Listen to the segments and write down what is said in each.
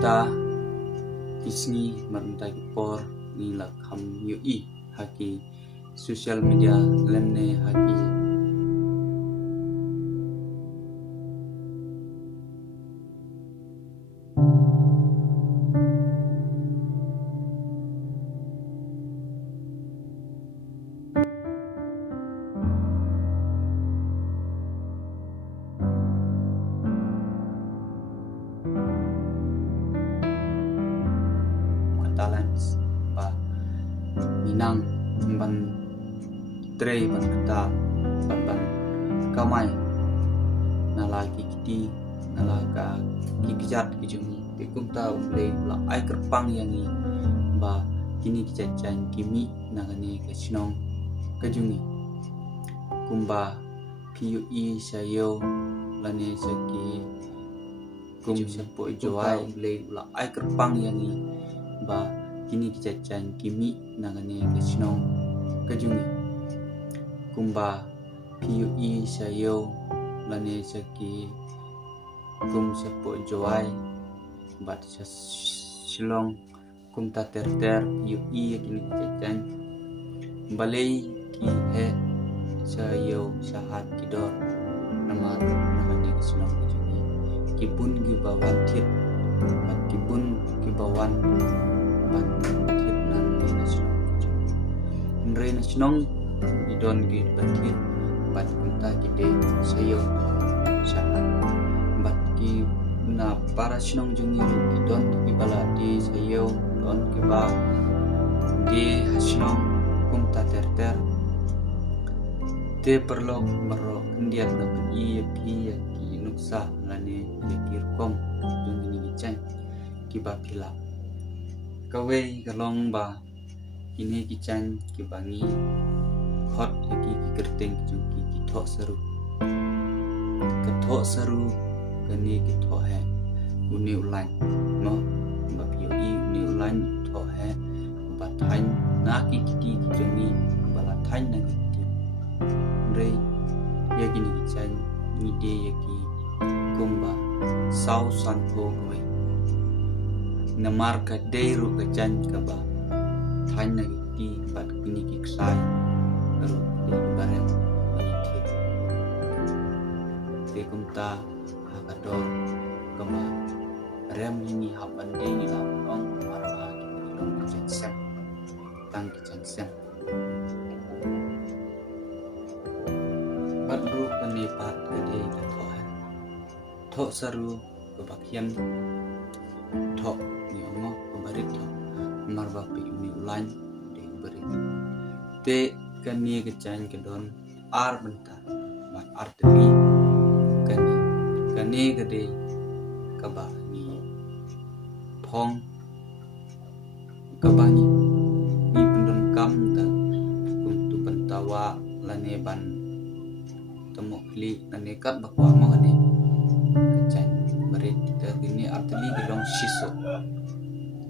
ta kisni marunta por ni la kham yu i haki social media lemne haki talents ba minang ban tre ban kata ban kamai nalagi kiti nalaga kikijat kijungi pikumta umle la ai kerpang yangi ba kini kijajan kimi nagane kasinong kajungi kumba PUE sayo lane saki kum sepo joai umle la ai kerpang yangi ba kini kijajan kimi nagane kasinong kajungi kumba PUE sayo lane saki kum sepo joai bat silong kum ta ter PUE kini kijajan balai ki he sayo sahat kidor nama nagane kasinong kajungi kibun gi bawan tit kibun ki bawan ban tit nan nasional Andre nasional idon gi batit bat kunta kide sayo sahat bat ki na para sinong jungi idon ki balati sayo don ki ba di hasinong kunta ter te perlo maro ndian na i ki nuksa lane kirkom jungi ni chan kiba pila kawe kalong ba ini kichan kibangi hot ki kerteng ki thok seru kani ki thok hai uni ulan no ba PUE uni ulan thok hai ba thain na ki jungi bala thain na ki re ya kini kichan ni de ya ki kumba sau santo kowe namar ka deiru ka jan ka ba thanya ki bat kini ki ksai ro de barem ni thit te kumta hakador kama rem ini hapan de ni la ong marwa ki long ki jan tang ki jan bat ru kani pat ka de ka thok saru ke bakian thok ni ongo kebarit thok marba pi ni ulan de berit te kani kecan kedon ar bentar mat arteri kani gede kabani phong kabani ni pendon kam ta kuntu bentawa lane ban temuk li lane kat bakwa mo kani ini arteli gelong sisut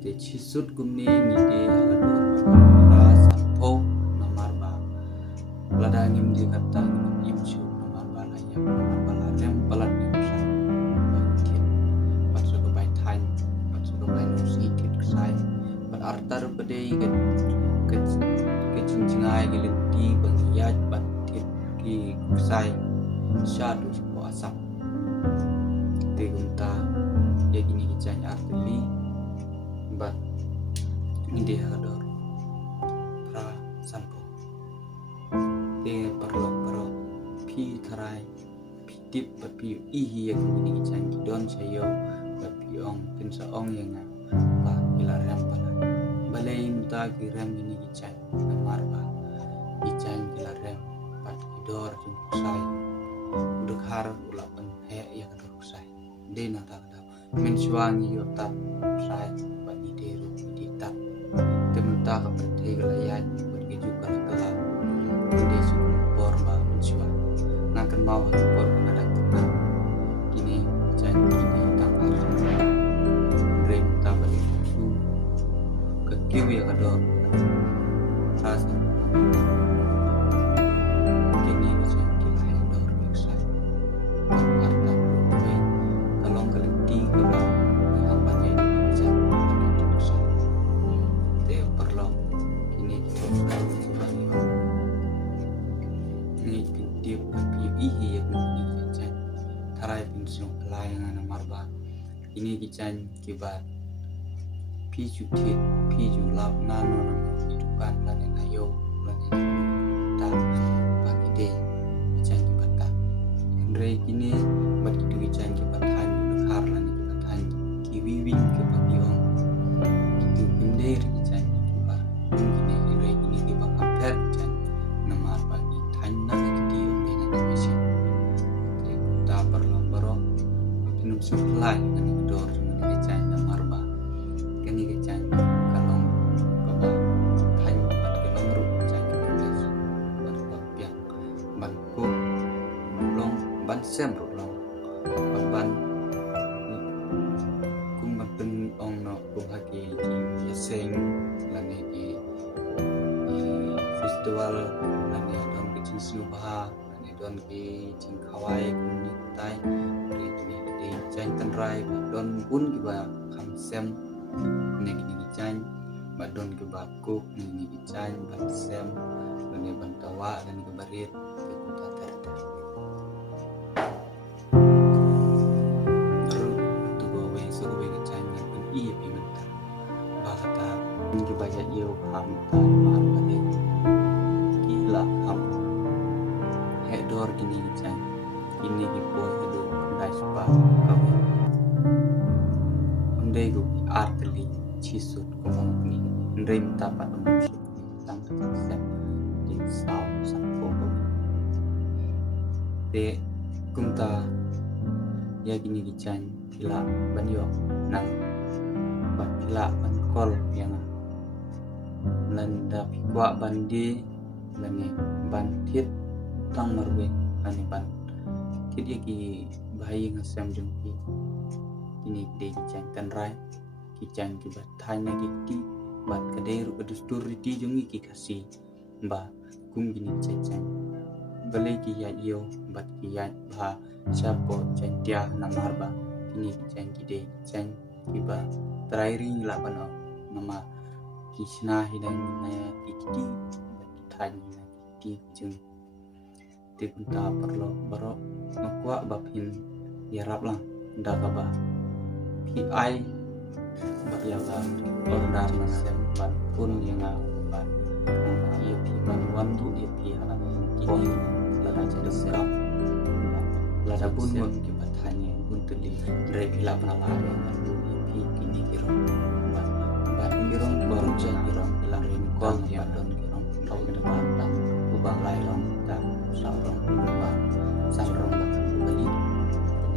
te sisut gumni ni de agado sampo namar ba lada ngim di kata imsu namar ba laya namar ba lem balat ni sai bakit patso ko bai thain patso ko bai nusi kit sai pat artar bedei ke cincai gelenti bangiat batit ki sai syadu ko asap te gunta ya gini kicanya arteli bat ide hador pra sampo te perlo pi tarai pi tip bat pi ihi ya gini kicanya don sayo bat pi ong pinsa ong yang ba ilaram pala balai muta kiram gini kicanya namar ba kicanya ilaram bat idor jungsai udakhar ulapan he ya kador sai de na ta mensuangi yotat sai bani deru dita temta ka pente galayan berkeju kala de su por ba mensua na kan mau por ada kita kini janji kini tangkar rem ta bali su ke kiu ya kador rasa kini janji lah dor sai arta kalong kelenti ke apa jadi namar ba ini kican kibat piju tit piju lap nano nano hidupan lane nayo lane ta pagi de kican kibata andre kini bat itu kican kibat han dekar lane kibat han kiwiwing ke papiong itu kinder kican kibat kini andre kini kibat kampet kican namar pagi tanna kidiom dengan mesin ta perlomboro pinum supply kan dor cuma kican namar ba kini kican kalong kaba tan bat ke nomor kican kibat bat kopiak ban ko long ban sem long ban kum ban ong no kum haki ji yaseng lane di festival lane don ke cisu bah lane don ke cing kawai kum ni tai ni di kican tenrai don pun kiba kam sem ne kini kican badon ke bakuk ni kican ban sem lane ban tawa lane ke barit ke kota terda baru tu gowe so gowe kican pun iya pimenta bahata ke baca iyo paham tan mahal bade gila ham hedor kini kican ini hipo hedo kandai spa kawe undai go arteli cisut komong ni undai minta pat manusia tang sem di sao sampo de kumta ya gini kican pila banyo nang bat pila ban kol yang landa pikwa bandi lani ban tit tang marbe lani ban tit ki bayi ngasam jengki ini de kican tanrai kican kibat tanya kiti bat kaderu kedustur di jungi ki kasih ba kum gini ceceng beli ki ya iyo bat ki ya ba siapo centia namar ba ini kican kide kican kiba terairi lapano nama kisna hidang naya kiti tanya kiti jeng tipunta perlo baro ngakwa bapin yarap lang ndakaba PI bayaga order nasem ban pun yang ban iya piman wantu iya pihak kini lada jadi serap lada pun mun kibat hanya pun teli dari pila penala dengan iya kini kirong ban kirong baru jen kirong pila rinkon ya don kirong tau ke depan dan ubah lairong dan sarong ubah sarong beli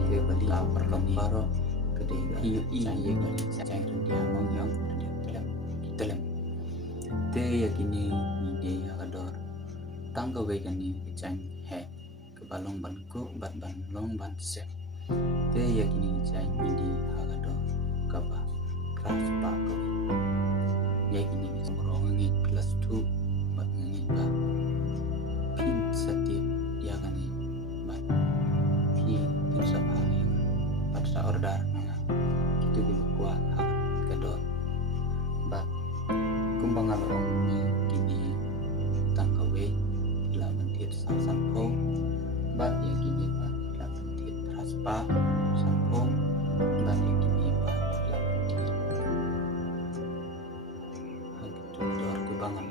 ini beli perkembaro kede hiu iya gani cai dia mau yang dalam te yakini ide ador tangga we gani cai he ke balong banku ban long ban se te yakini cai ide ador kaba keras pak ko yakini morong ngi plus 2 ban ngi ba pin setiap ya gani ban pi bersama yang pada order itu kuat kedor bat kumbang along ni kini tangkawe bila mentit sampo bat ya kini bat bila mentit raspa sampo bat ya kini bat bila mentit kedor kubangan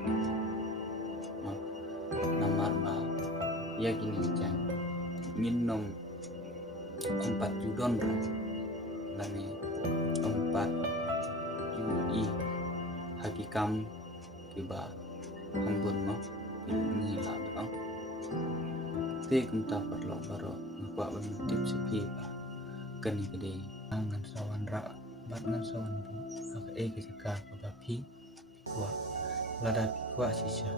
namar ba ya kini jang minum 4 judon lane 4 UI hakikam kiba hambun no ini lah no te kumta perlo baro ngwa ban tip sepi ba kani gede ngan sawan ra bat ngan sawan bu ke saka ba pi kwa lada kwa sisa